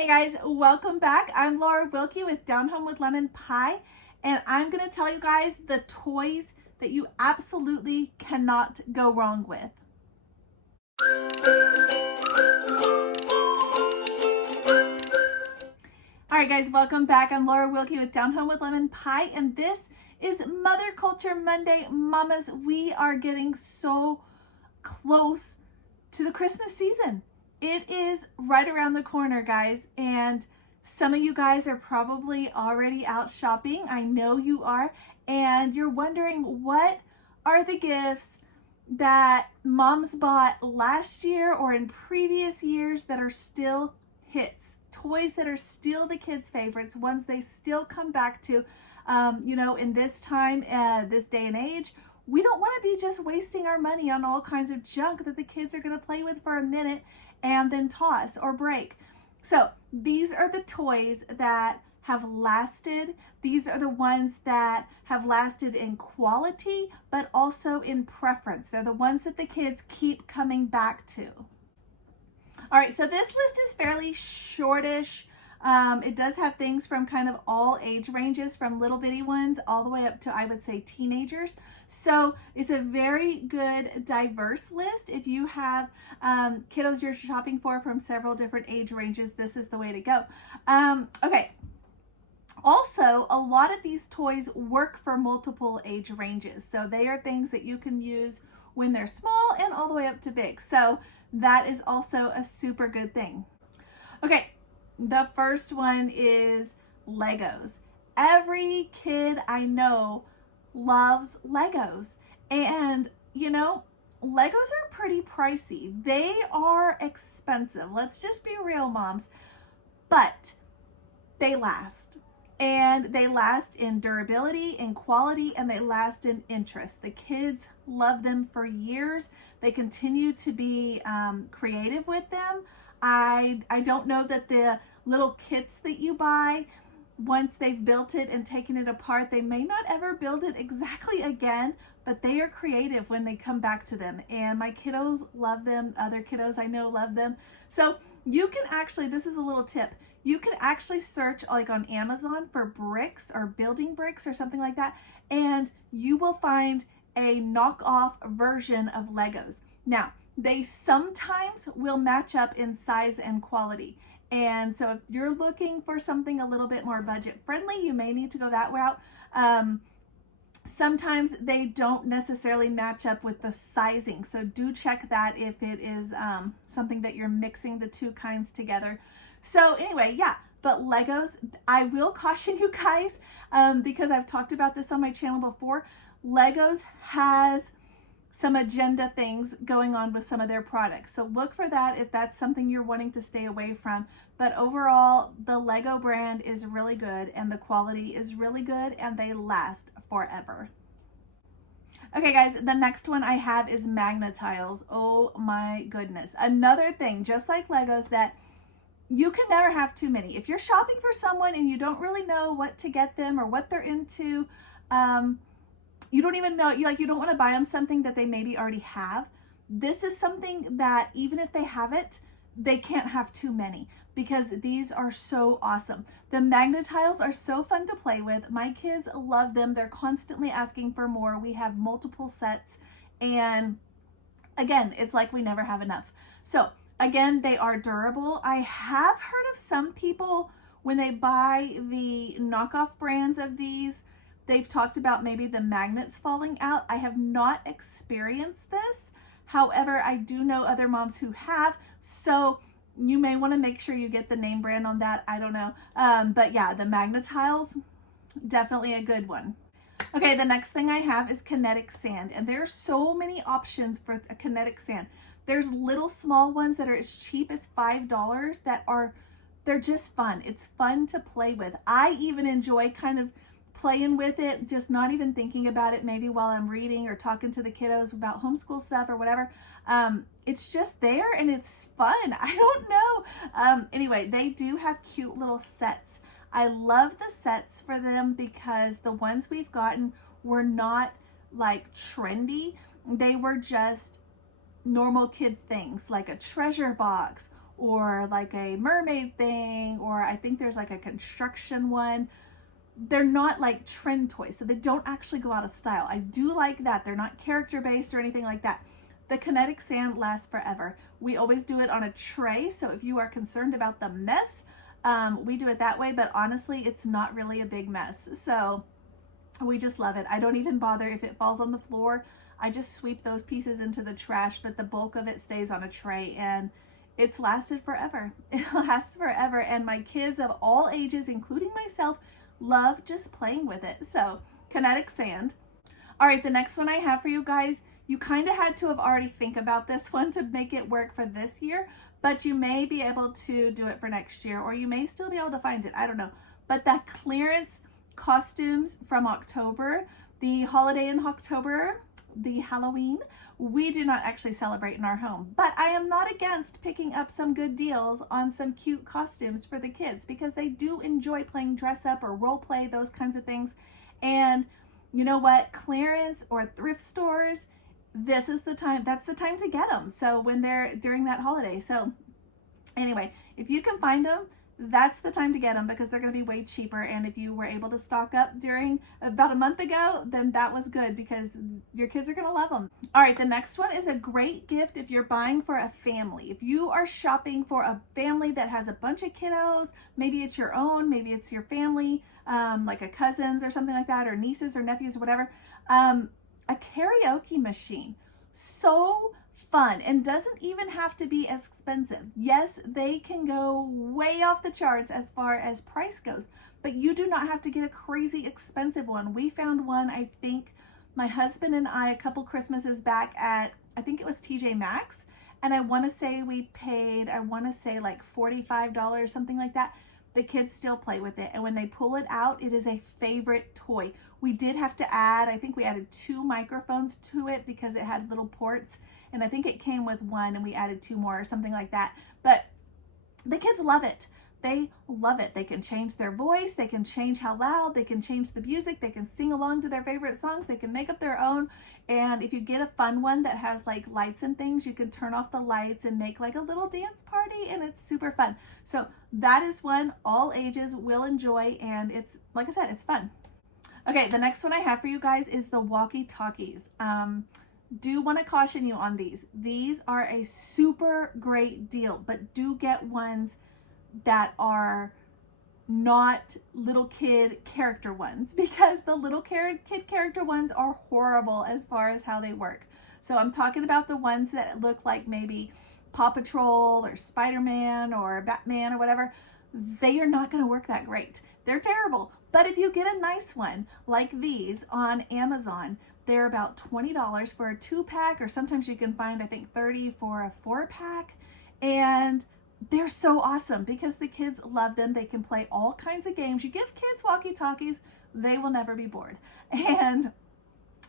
Hey guys, welcome back. I'm Laura Wilkie with Down Home with Lemon Pie, and I'm going to tell you guys the toys that you absolutely cannot go wrong with. All right guys, welcome back. I'm Laura Wilkie with Down Home with Lemon Pie, and this is Mother Culture Monday. Mamas, we are getting so close to the Christmas season. It is right around the corner, guys, and some of you guys are probably already out shopping. I know you are, and you're wondering what are the gifts that moms bought last year or in previous years that are still hits, toys that are still the kids' favorites, ones they still come back to. In this time, this day and age, we don't want to be just wasting our money on all kinds of junk that the kids are going to play with for a minute and then toss or break. So these are the toys that have lasted. These are the ones that have lasted in quality, but also in preference. They're the ones that the kids keep coming back to. All right, so this list is fairly shortish. It does have things from kind of all age ranges, from little bitty ones all the way up to, I would say, teenagers. So it's a very good diverse list. If you have kiddos you're shopping for from several different age ranges, this is the way to go. Okay. Also, a lot of these toys work for multiple age ranges. So they are things that you can use when they're small and all the way up to big. So that is also a super good thing. Okay. The first one is Legos. Every kid I know loves Legos. And, Legos are pretty pricey. They are expensive. Let's just be real, moms. But they last. And they last in durability, in quality, and they last in interest. The kids love them for years. They continue to be creative with them. I don't know that the little kits that you buy, once they've built it and taken it apart, they may not ever build it exactly again, but they are creative when they come back to them. And my kiddos love them. Other kiddos I know love them. So you can actually, this is a little tip, you can actually search like on Amazon for bricks or building bricks or something like that, and you will find a knockoff version of Legos. Now, they sometimes will match up in size and quality. And so if you're looking for something a little bit more budget friendly, you may need to go that route. Sometimes they don't necessarily match up with the sizing. So do check that if it is something that you're mixing the two kinds together. So anyway, yeah, but Legos, I will caution you guys because I've talked about this on my channel before. Legos has some agenda things going on with some of their products. So look for that if that's something you're wanting to stay away from. But overall, the Lego brand is really good and the quality is really good and they last forever. Okay guys, the next one I have is Magne Tiles. Oh my goodness. Another thing, just like Legos, that you can never have too many. If you're shopping for someone and you don't really know what to get them or what they're into, you don't even know, you don't want to buy them something that they maybe already have. This is something that even if they have it, they can't have too many because these are so awesome. The Magne Tiles are so fun to play with. My kids love them. They're constantly asking for more. We have multiple sets, and again, it's like we never have enough. So again, they are durable. I have heard of some people when they buy the knockoff brands of these, they've talked about maybe the magnets falling out. I have not experienced this. However, I do know other moms who have, so you may want to make sure you get the name brand on that. I don't know. But yeah, the Magne Tiles, definitely a good one. Okay, the next thing I have is Kinetic Sand, and there are so many options for a Kinetic Sand. There's little small ones that are as cheap as $5 they're just fun. It's fun to play with. I even enjoy kind of playing with it, just not even thinking about it, maybe while I'm reading or talking to the kiddos about homeschool stuff or whatever. It's just there and it's fun. I don't know. Anyway, they do have cute little sets. I love the sets for them because the ones we've gotten were not like trendy. They were just normal kid things like a treasure box or like a mermaid thing or I think there's like a construction one. They're not like trend toys, so they don't actually go out of style. I do like that. They're not character based or anything like that. The Kinetic Sand lasts forever. We always do it on a tray, so if you are concerned about the mess, we do it that way, but honestly, it's not really a big mess. So we just love it. I don't even bother if it falls on the floor. I just sweep those pieces into the trash, but the bulk of it stays on a tray, and it's lasted forever. It lasts forever, and my kids of all ages, including myself, love just playing with it. So Kinetic Sand. All right, the next one I have for you guys, you kind of had to have already think about this one to make it work for this year, but you may be able to do it for next year, or you may still be able to find it. I don't know. But that clearance costumes from October, the holiday in October, the Halloween, we do not actually celebrate in our home, but I am not against picking up some good deals on some cute costumes for the kids, because they do enjoy playing dress up or role play, those kinds of things. And you know what, clearance or thrift stores, this is the time, that's the time to get them. So when they're during that holiday. So anyway, if you can find them, that's the time to get them, because they're going to be way cheaper. And if you were able to stock up during about a month ago, then that was good, because your kids are going to love them. All right, the next one is a great gift if you're buying for a family. If you are shopping for a family that has a bunch of kiddos, maybe it's your own, maybe it's your family, like a cousins or something like that, or nieces or nephews or whatever, a karaoke machine. So fun, and doesn't even have to be as expensive. Yes, they can go way off the charts as far as price goes, but you do not have to get a crazy expensive one. We found one, I think my husband and I, a couple Christmases back at, I think it was TJ Maxx, and I want to say we paid, like $45, something like that. The kids still play with it, and when they pull it out, it is a favorite toy. We did have to add, I think we added 2 microphones to it because it had little ports, and I think it came with 1 and we added 2 more or something like that. But the kids love it. They love it. They can change their voice, they can change how loud, they can change the music, they can sing along to their favorite songs, they can make up their own. And if you get a fun one that has like lights and things, you can turn off the lights and make like a little dance party, and it's super fun. So that is one all ages will enjoy, and it's, like I said, it's fun. Okay, the next one I have for you guys is the WalkieTalkies. Do want to caution you on these. These are a super great deal, but do get ones that are not little kid character ones, because the little kid character ones are horrible as far as how they work. So I'm talking about the ones that look like maybe Paw Patrol or Spider-Man or Batman or whatever. They are not going to work that great. They're terrible. But if you get a nice one like these on Amazon, they're about $20 for a 2-pack, or sometimes you can find, I think, $30 for a 4-pack. And they're so awesome because the kids love them. They can play all kinds of games. You give kids walkie-talkies, they will never be bored. And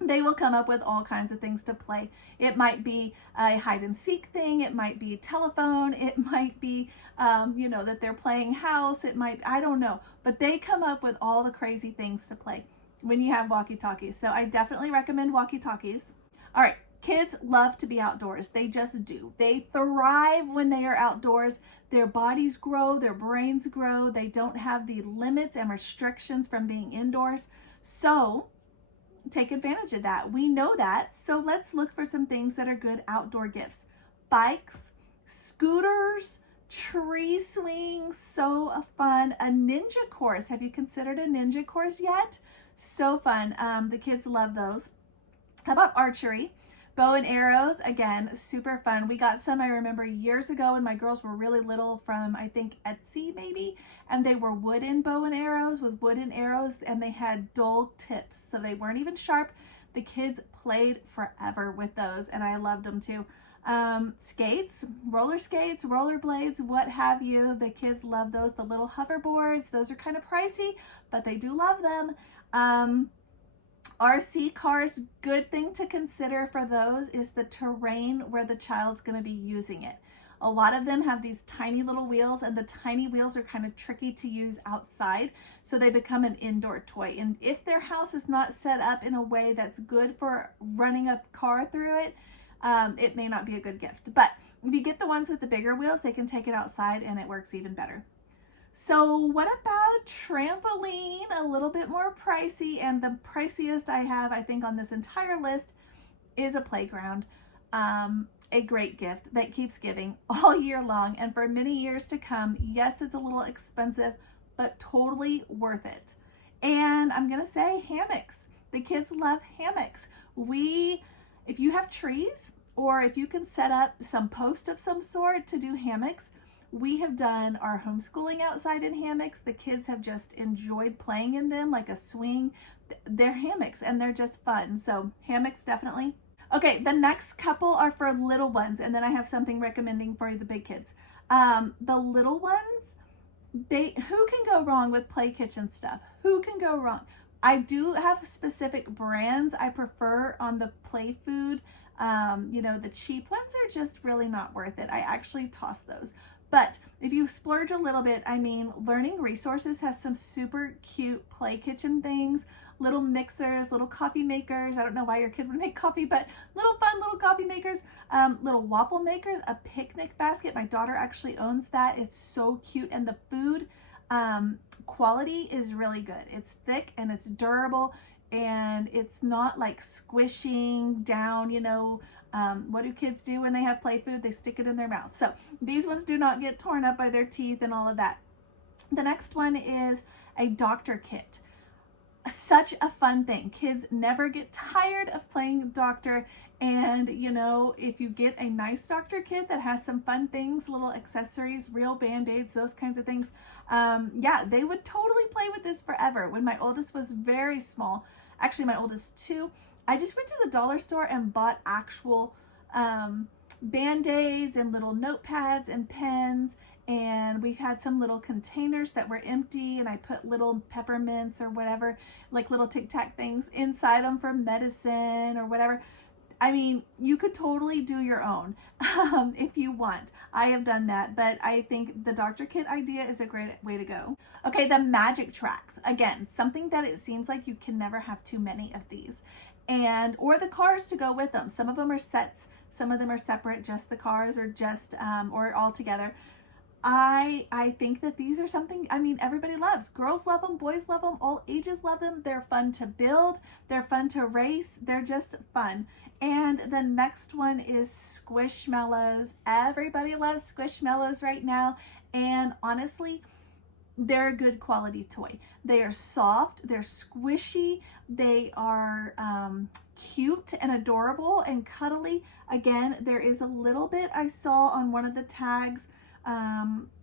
they will come up with all kinds of things to play. It might be a hide and seek thing. It might be telephone. It might be, that they're playing house. It might, I don't know, but they come up with all the crazy things to play when you have walkie-talkies. So I definitely recommend walkie-talkies. All right. Kids love to be outdoors. They just do. They thrive when they are outdoors. Their bodies grow, their brains grow. They don't have the limits and restrictions from being indoors. So take advantage of that. We know that. So let's look for some things that are good outdoor gifts. Bikes, scooters, tree swings, so fun. A ninja course. Have you considered a ninja course yet? So fun. The kids love those. How about archery? Bow and arrows, again, super fun. We got some, I remember, years ago when my girls were really little from, I think, Etsy maybe, and they were wooden bow and arrows with wooden arrows, and they had dull tips, so they weren't even sharp. The kids played forever with those, and I loved them too. Skates, roller skates, roller blades, what have you. The kids love those. The little hoverboards, those are kind of pricey, but they do love them. RC cars, good thing to consider for those is the terrain where the child's going to be using it. A lot of them have these tiny little wheels, and the tiny wheels are kind of tricky to use outside, so they become an indoor toy. And if their house is not set up in a way that's good for running a car through it, it may not be a good gift. But if you get the ones with the bigger wheels, they can take it outside and it works even better. So what about a trampoline? A little bit more pricey, and the priciest I have, I think, on this entire list is a playground. A great gift that keeps giving all year long and for many years to come. Yes, it's a little expensive, but totally worth it. And I'm gonna say hammocks. The kids love hammocks. If you have trees or if you can set up some post of some sort to do hammocks, we have done our homeschooling outside in hammocks. The kids have just enjoyed playing in them like a swing. They're hammocks and they're just fun. So hammocks definitely. Okay, the next couple are for little ones, and then I have something recommending for the big kids. The little ones, who can go wrong with play kitchen stuff? Who can go wrong? I do have specific brands I prefer on the play food. The cheap ones are just really not worth it. I actually toss those. But if you splurge a little bit, Learning Resources has some super cute play kitchen things, little mixers, little coffee makers. I don't know why your kid would make coffee, but little fun little coffee makers, little waffle makers, a picnic basket. My daughter actually owns that. It's so cute. And the food quality is really good. It's thick and it's durable and it's not like squishing down, what do kids do when they have play food? They stick it in their mouth. So these ones do not get torn up by their teeth and all of that. The next one is a doctor kit. Such a fun thing. Kids never get tired of playing doctor. And if you get a nice doctor kit that has some fun things, little accessories, real band-aids, those kinds of things, they would totally play with this forever. When my oldest was very small, actually my oldest 2, I just went to the dollar store and bought actual band-aids and little notepads and pens, and we had some little containers that were empty, and I put little peppermints or whatever, like little Tic Tac things inside them for medicine or whatever. You could totally do your own if you want. I have done that, but I think the doctor kit idea is a great way to go. Okay, the magic tracks. Again, something that it seems like you can never have too many of these. Or the cars to go with them. Some of them are sets, some of them are separate, just the cars or just, or all together. I think that these are something, everybody loves. Girls love them, boys love them, all ages love them. They're fun to build, they're fun to race, they're just fun. And the next one is Squishmallows. Everybody loves Squishmallows right now. And honestly, they're a good quality toy. They are soft, they're squishy, they are cute and adorable and cuddly. Again, there is a little bit I saw on one of the tags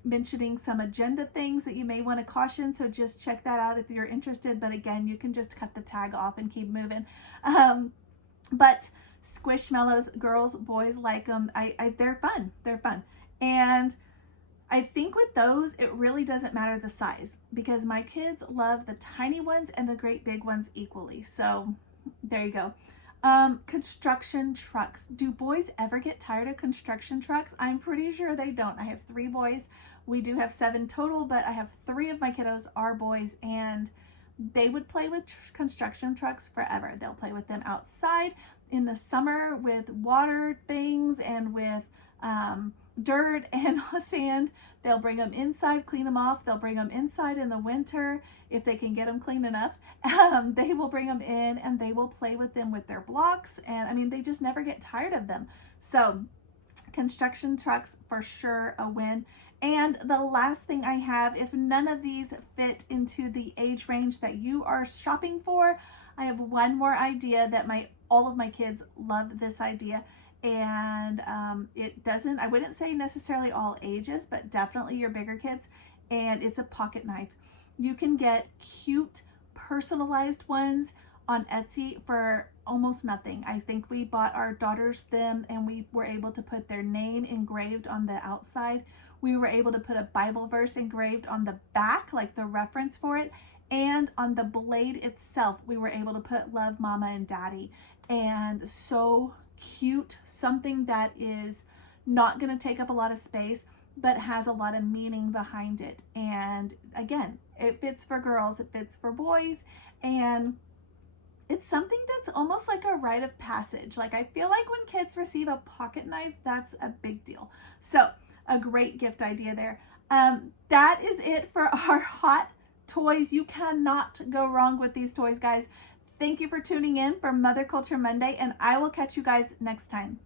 mentioning some agenda things that you may want to caution, so just check that out if you're interested. But again, you can just cut the tag off and keep moving. But Squishmallows, girls, boys like them. They're fun. They're fun. And I think with those, it really doesn't matter the size, because my kids love the tiny ones and the great big ones equally. So there you go. Construction trucks. Do boys ever get tired of construction trucks? I'm pretty sure they don't. I have 3 boys. We do have 7 total, but I have 3 of my kiddos are boys, and they would play with construction trucks forever. They'll play with them outside in the summer with water things and with dirt and sand. They'll bring them inside, clean them off. They'll bring them inside in the winter if they can get them clean enough. They will bring them in and they will play with them with their blocks. And they just never get tired of them. So construction trucks, for sure a win. And the last thing I have, if none of these fit into the age range that you are shopping for, I have one more idea that all of my kids love this idea. And I wouldn't say necessarily all ages, but definitely your bigger kids. And it's a pocket knife. You can get cute personalized ones on Etsy for almost nothing. I think we bought our daughters them, and we were able to put their name engraved on the outside. We were able to put a Bible verse engraved on the back, like the reference for it. And on the blade itself, we were able to put love mama and daddy. And so cute, something that is not going to take up a lot of space, but has a lot of meaning behind it. And again, it fits for girls, it fits for boys, and it's something that's almost like a rite of passage. Like, I feel like when kids receive a pocket knife, that's a big deal. So a great gift idea there. That is it for our hot toys. You cannot go wrong with these toys, guys. Thank you for tuning in for Mother Culture Monday, and I will catch you guys next time.